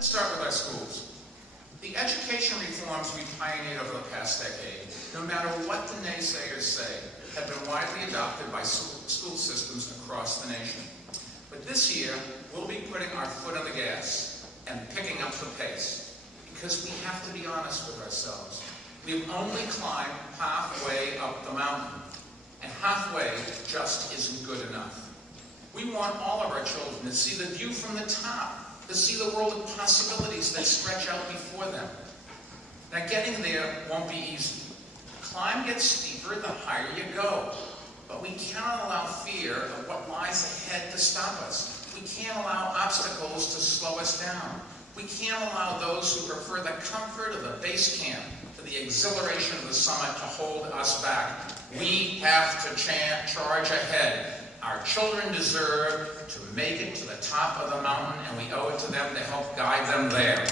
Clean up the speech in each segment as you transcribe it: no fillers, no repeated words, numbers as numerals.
Let's start with our schools. The education reforms we pioneered over the past decade, no matter what the naysayers say, have been widely adopted by school systems across the nation. But this year, we'll be putting our foot on the gas and picking up the pace, because we have to be honest with ourselves. We've only climbed halfway up the mountain, and halfway just isn't good enough. We want all of our children to see the view from the top, to see the world of possibilities that stretch out before them. Now, getting there won't be easy. The climb gets steeper the higher you go, but we cannot allow fear of what lies ahead to stop us. We can't allow obstacles to slow us down. We can't allow those who prefer the comfort of the base camp to the exhilaration of the summit to hold us back. We have to charge ahead. Our children deserve to make it to the top of the mountain, and we owe it to them to help guide them there.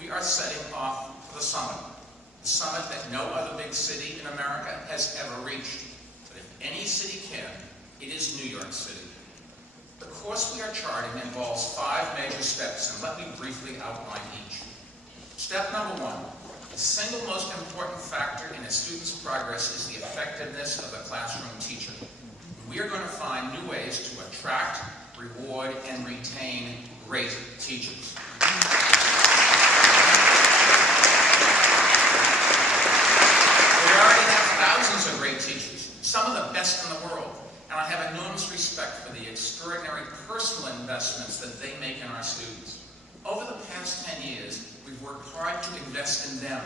We are setting off for the summit that no other big city in America has ever reached. But if any city can, it is New York City. The course we are charting involves 5 major steps, and let me briefly outline each. Step number 1, the single most important factor in a student's progress is the effectiveness of the classroom teacher. We are going to find new ways to attract, reward, and retain great teachers. Thousands of great teachers, some of the best in the world, and I have enormous respect for the extraordinary personal investments that they make in our students. Over the past 10 years, we've worked hard to invest in them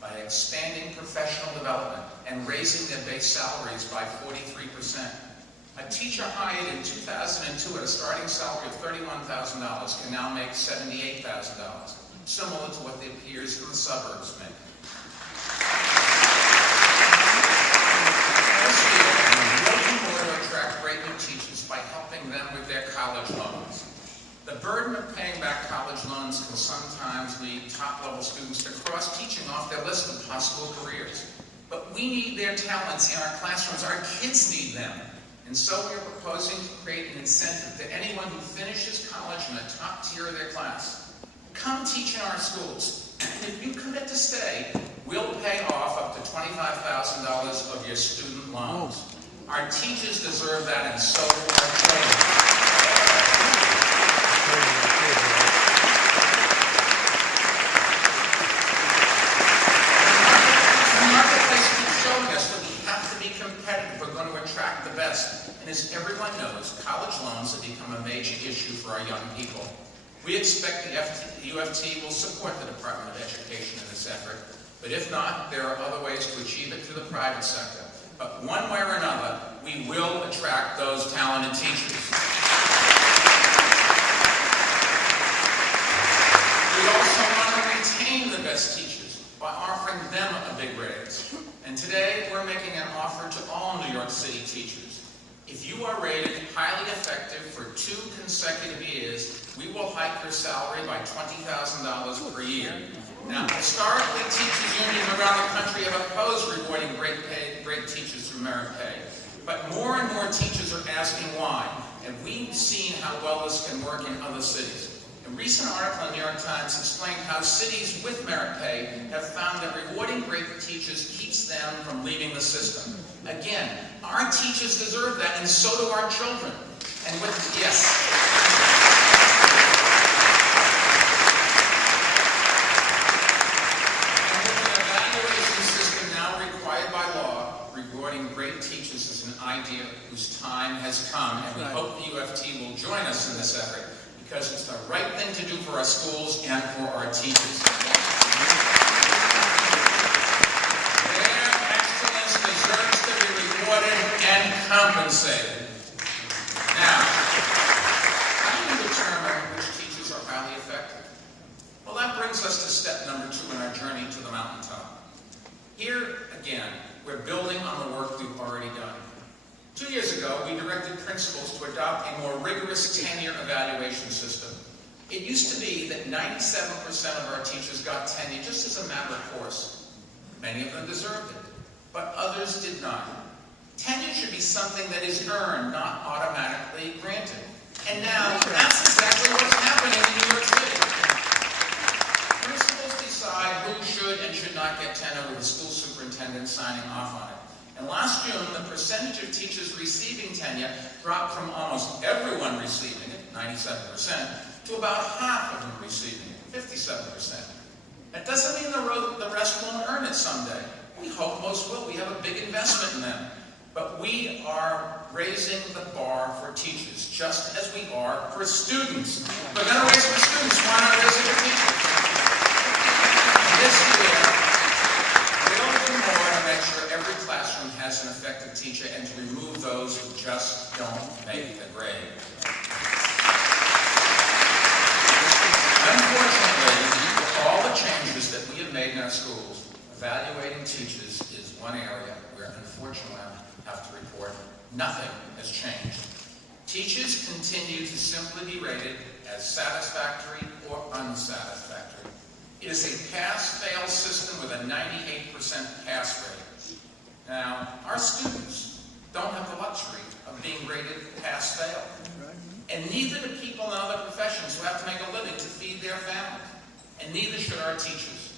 by expanding professional development and raising their base salaries by 43%. A teacher hired in 2002 at a starting salary of $31,000 can now make $78,000, similar to what their peers in the suburbs make. Teachers by helping them with their college loans. The burden of paying back college loans can sometimes lead top-level students to cross teaching off their list of possible careers. But we need their talents in our classrooms. Our kids need them. And so we are proposing to create an incentive to anyone who finishes college in the top tier of their class. Come teach in our schools. And if you commit to stay, we'll pay off up to $25,000 of your student loans. Our teachers deserve that, and so do our children. The marketplace keeps showing us that we have to be competitive if we're going to attract the best. And as everyone knows, college loans have become a major issue for our young people. We expect the UFT will support the Department of Education in this effort, but if not, there are other ways to achieve it through the private sector. But one way or another, we will attract those talented teachers. We also want to retain the best teachers by offering them a big raise. And today, we're making an offer to all New York City teachers. If you are rated highly effective for 2 consecutive years, we will hike your salary by $20,000 per year. Now, historically, teachers' unions around the country have opposed rewarding great teachers through merit pay. But more and more teachers are asking why, and we've seen how well this can work in other cities. A recent article in the New York Times explained how cities with merit pay have found that rewarding great teachers keeps them from leaving the system. Again, our teachers deserve that, and so do our children. And with, yes. Great teachers is an idea whose time has come, and we hope the UFT will join us in this effort because it's the right thing to do for our schools and for our teachers. Their excellence deserves to be rewarded and compensated. Now, how do you determine which teachers are highly effective? Well, that brings us to step number 2 in our journey to the mountaintop. Here, again, we're building on the work we've already done. 2 years ago, we directed principals to adopt a more rigorous tenure evaluation system. It used to be that 97% of our teachers got tenure just as a matter of course. Many of them deserved it, but others did not. Tenure should be something that is earned, not automatically granted. And now, that's exactly what's happening in New York City. Principals decide who should and should not get tenure with the school superintendent signing off on it. And last June, the percentage of teachers receiving tenure dropped from almost everyone receiving it, 97%, to about half of them receiving it, 57%. That doesn't mean the rest won't earn it someday. We hope most will. We have a big investment in them. But we are raising the bar for teachers, just as we are for students. We're going to raise it for students. Why not raise it for teachers? This year, we'll do more to make sure every classroom has an effective teacher and to remove those who just don't make the grade. Unfortunately, all the changes that we have made in our schools, evaluating teachers is one area where, unfortunately, I have to report nothing has changed. Teachers continue to simply be rated as satisfactory or unsatisfactory. It is a pass-fail system with a 98% pass rate. Now, our students don't have the luxury of being rated pass-fail. And neither do people in other professions who have to make a living to feed their families. And neither should our teachers.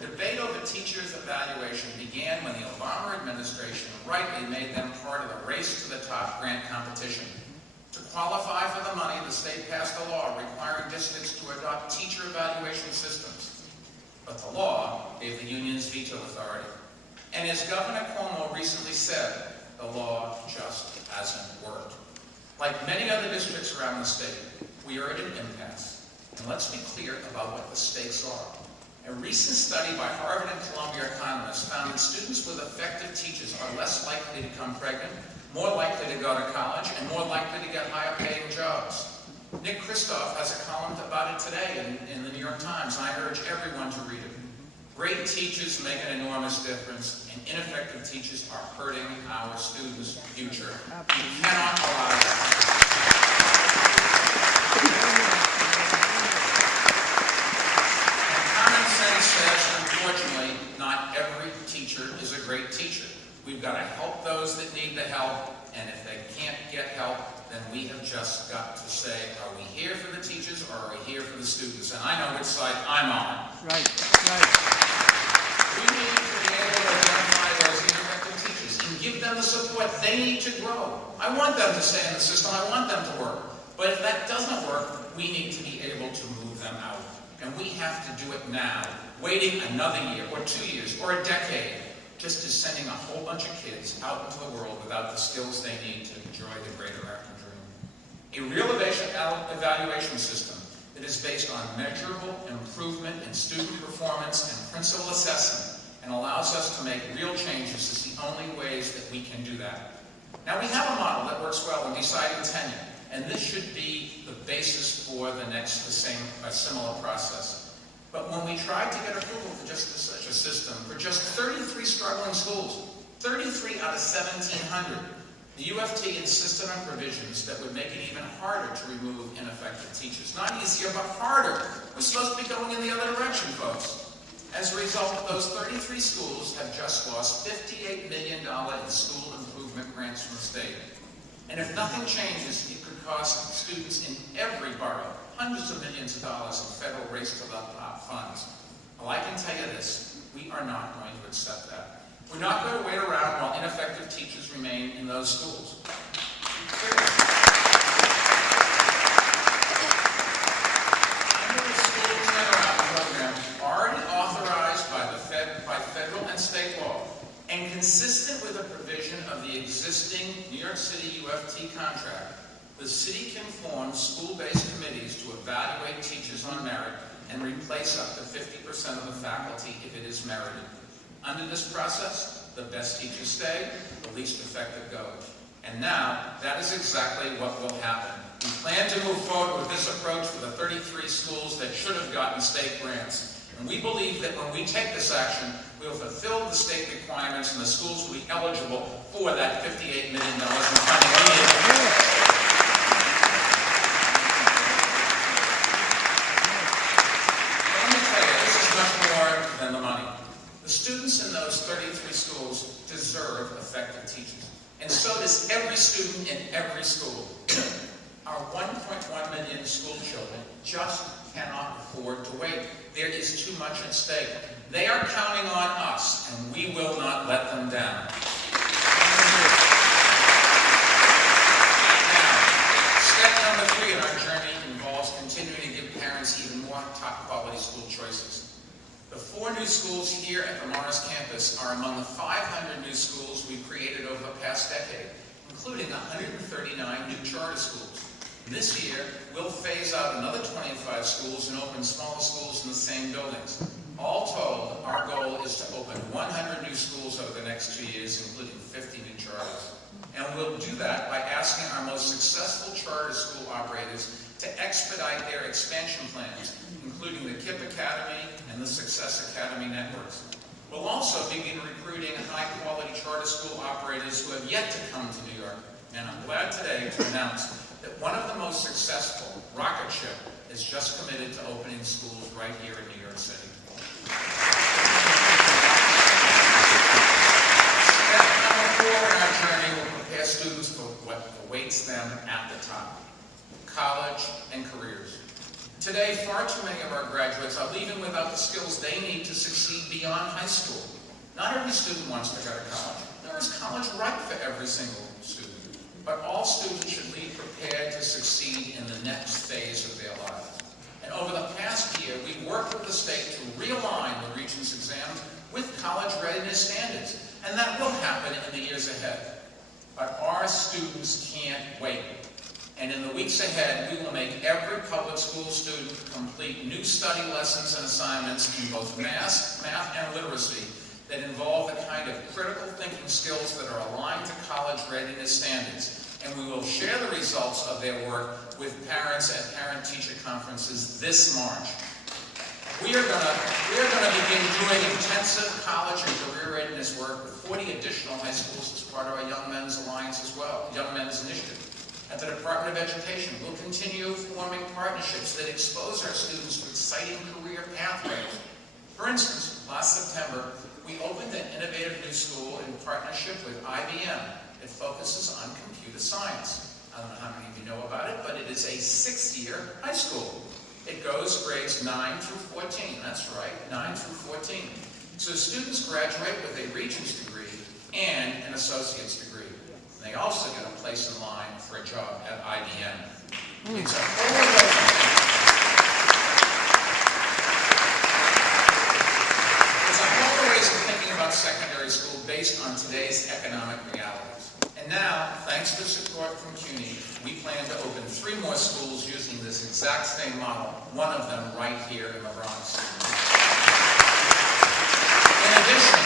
The debate over teachers' evaluation began when the Obama administration rightly made them part of the race to the top grant competition. To qualify for the money, the state passed a law requiring districts to adopt teacher evaluation systems. But the law gave the unions veto authority. And as Governor Cuomo recently said, the law just hasn't worked. Like many other districts around the state, we are at an impasse. And let's be clear about what the stakes are. A recent study by Harvard and Columbia economists found that students with effective teachers are less likely to become pregnant, more likely to go to college, and more likely to get higher paying jobs. Nick Kristof has a column about it today in the New York Times, and I urge everyone to read it. Great teachers make an enormous difference, and ineffective teachers are hurting our students' future. We cannot allow that. Says, unfortunately, not every teacher is a great teacher. We've got to help those that need the help, and if they can't get help, then we have just got to say, are we here for the teachers or are we here for the students? And I know which side I'm on. Right. We need to be able to identify those ineffective teachers and give them the support they need to grow. I want them to stay in the system. I want them to work. But if that doesn't work, we need to be able to move them out. And we have to do it now. Waiting another year or 2 years or a decade just is sending a whole bunch of kids out into the world without the skills they need to enjoy the great American dream. A real evaluation system that is based on measurable improvement in student performance and principal assessment and allows us to make real changes is the only ways that we can do that. Now, we have a model that works well in deciding tenure, and this should be the basis for the next similar process. But when we tried to get approval for just such a system, for just 33 struggling schools, 33 out of 1,700, the UFT insisted on provisions that would make it even harder to remove ineffective teachers. Not easier, but harder. We're supposed to be going in the other direction, folks. As a result, those 33 schools have just lost $58 million in school improvement grants from the state. And if nothing changes, it could cost students in every borough hundreds of millions of dollars in federal race to the top funds. Well, I can tell you this, we are not going to accept that. We're not going to wait around while ineffective teachers remain in those schools. Under the school turnaround program, already authorized by federal and state law, and consistent with the provision of the existing New York City UFT contract, the city can form school-based committees to evaluate teachers on merit and replace up to 50% of the faculty if it is merited. Under this process, the best teachers stay, the least effective go. And now, that is exactly what will happen. We plan to move forward with this approach for the 33 schools that should have gotten state grants. And we believe that when we take this action, we will fulfill the state requirements and the schools will be eligible for that $58 million in funding needed. Than the money. The students in those 33 schools deserve effective teachers. And so does every student in every school. Our 1.1 million school children just cannot afford to wait. There is too much at stake. They are counting on us, and we will not let them down. Number 3 in our journey involves continuing to give parents even more top-quality school choices. The 4 new schools here at the Morris campus are among the 500 new schools we've created over the past decade, including 139 new charter schools. This year, we'll phase out another 25 schools and open smaller schools in the same buildings. All told, our goal is to open 100 new schools over the next 2 years, including 50 new charters. And we'll do that by asking our most successful charter school operators to expedite their expansion plans, including the KIPP Academy and the Success Academy networks. We'll also begin recruiting high-quality charter school operators who have yet to come to New York. And I'm glad today to announce that one of the most successful, Rocket Ship, is just committed to opening schools right here in New York City. Step number 4 in our journey will prepare students for what awaits them at the top: college and careers. Today, far too many of our graduates are leaving without the skills they need to succeed beyond high school. Not every student wants to go to college. There is college right for every single student. But all students should leave prepared to succeed in the next phase of their life. And over the past year, we've worked with the state to realign the Regents exam with college readiness standards. And that will happen in the years ahead. But our students can't wait. And in the weeks ahead, we will make every public school student complete new study lessons and assignments in both math and literacy that involve the kind of critical thinking skills that are aligned to college readiness standards. And we will share the results of their work with parents at parent-teacher conferences this March. We are going to begin doing intensive college and career readiness work with 40 additional high schools as part of our Young Men's Alliance as well, Young Men's Initiative. At the Department of Education, we'll continue forming partnerships that expose our students to exciting career pathways. For instance, last September, we opened an innovative new school in partnership with IBM. It focuses on computer science. I don't know how many of you know about it, but it is a 6-year high school. It goes grades 9 through 14. That's right, 9 through 14. So students graduate with a Regents degree and an associate's degree. And they also get a place in line for a job at IBM. It's a whole ways of thinking about secondary school based on today's economic realities. And now, thanks to support from CUNY, we plan to open 3 more schools using this exact same model, one of them right here in the Bronx. In addition,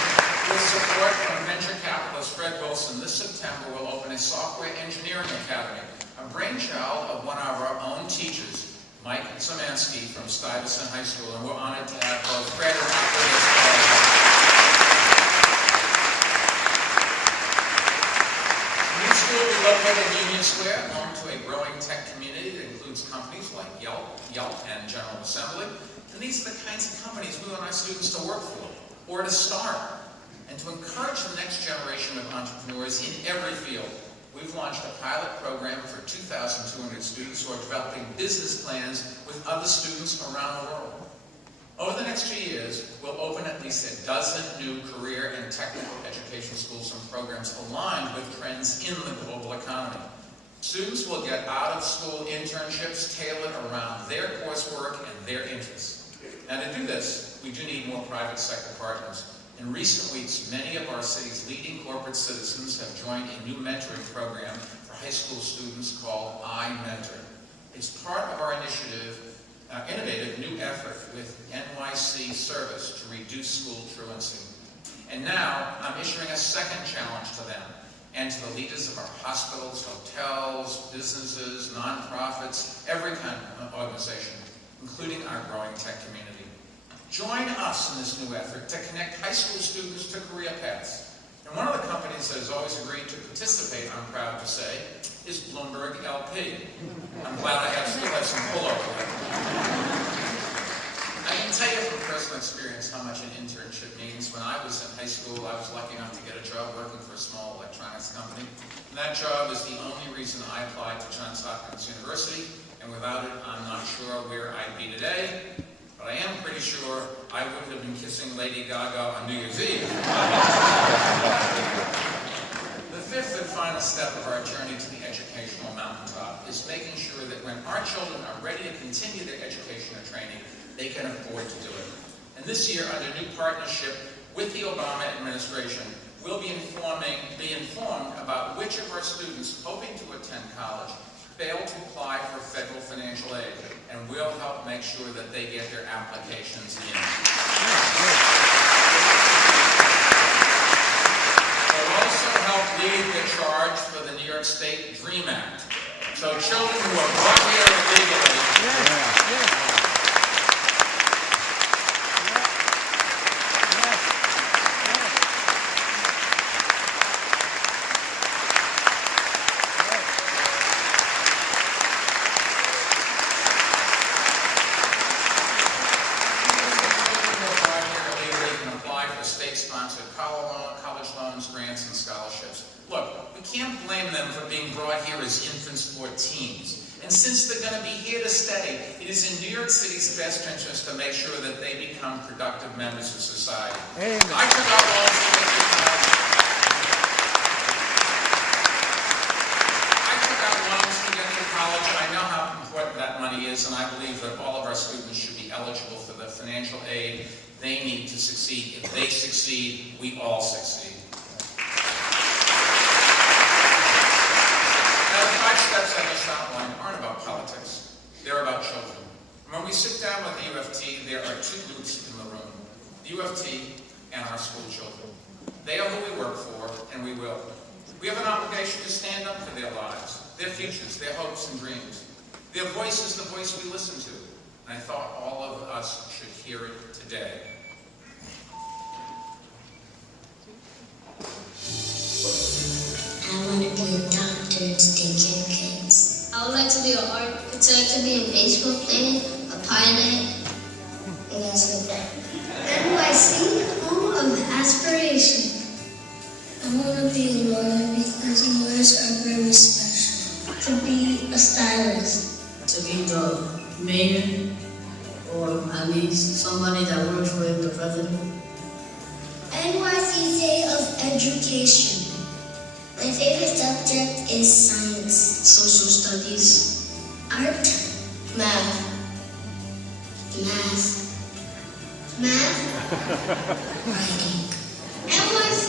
with support from venture capitalist Fred Wilson, this September we'll open a software engineering academy, a brainchild of one of our own teachers, Mike Szymanski from Stuyvesant High School, and we're honored to have both Fred and Mike with us today. Will be located in Union Square, home to a growing tech community that includes companies like Yelp, and General Assembly. And these are the kinds of companies we want our students to work for, or to start, and to encourage the next generation of entrepreneurs in every field. We've launched a pilot program for 2,200 students who are developing business plans with other students around the world. Over the next 2 years, we'll open at least a dozen new career and technical education schools and programs aligned with trends in the global economy. Students will get out-of-school internships tailored around their coursework and their interests. Now, to do this, we do need more private sector partners. In recent weeks, many of our city's leading corporate citizens have joined a new mentoring program for high school students called iMentor. It's part of our innovative new effort with NYC Service to reduce school truancy. And now, I'm issuing a second challenge to them and to the leaders of our hospitals, hotels, businesses, nonprofits, every kind of organization, including our growing tech community. Join us in this new effort to connect high school students to career paths. And one of the companies that has always agreed to participate, I'm proud to say, is Bloomberg LP. I'm glad I still have some pull over there. I can tell you from personal experience how much an internship means. When I was in high school, I was lucky enough to get a job working for a small electronics company. And that job is the only reason I applied to Johns Hopkins University, and without it, I'm not sure where I'd be today. But I am pretty sure I wouldn't have been kissing Lady Gaga on New Year's Eve. The fifth and final step of our journey to the educational mountaintop is making sure that when our children are ready to continue their education or training, they can afford to do it. And this year, under new partnership with the Obama administration, we'll be informed about which of our students hoping to attend college fail to apply for federal financial aid, and we'll help make sure that they get their applications in. We'll also help lead the charge for the New York State DREAM Act. So children who are brought here illegally state-sponsored college loans, grants, and scholarships. Look, we can't blame them for being brought here as infants or teens. And since they're going to be here to stay, it is in New York City's best interest to make sure that they become productive members of society. Amen. I took out loans to get through college. I know how important that money is, and I believe that all of our students should be eligible for the financial aid they need to succeed. If they succeed, we all succeed. Now, the 5 steps I just outlined aren't about politics. They're about children. When we sit down with the U of T, there are 2 groups in the room, the U of T and our school children. They are who we work for, and we will. We have an obligation to stand up for their lives, their futures, their hopes and dreams. Their voice is the voice we listen to, and I thought all of us should hear it today. I want to be a doctor to take care of kids. I would like to be an architect, to be a baseball player, a pilot, and basketball. NYC, home of aspiration. I want to be a lawyer because lawyers are very special. To be a stylist. To be the mayor, or at least somebody that works with the president. NYC Day of Education. My favorite subject is science. Social studies. Art. Math. Writing. NYC,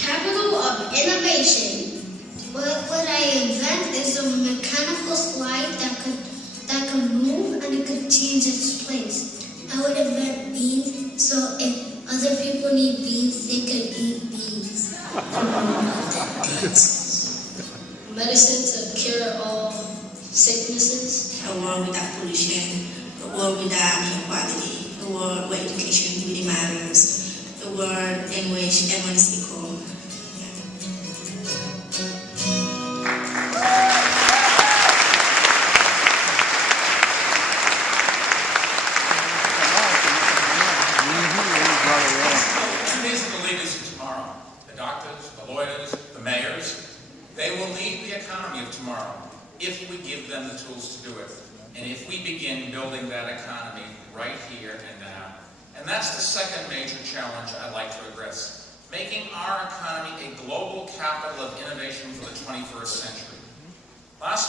capital of innovation. What I invent is a mechanical slide that could move and it could change its place. I would invent beans, so if other people need beans, they could eat beans. Medicine to cure all sicknesses. A world without pollution, a world without inequality, a world where education really matters, a world in which everyone is equal. These are the leaders of tomorrow. The doctors, the lawyers, the mayors. They will lead the economy of tomorrow if we give them the tools to do it. And if we begin building that economy right here and now. And that's the second major challenge I'd like to address. Making our economy a global capital of innovation for the 21st century. Last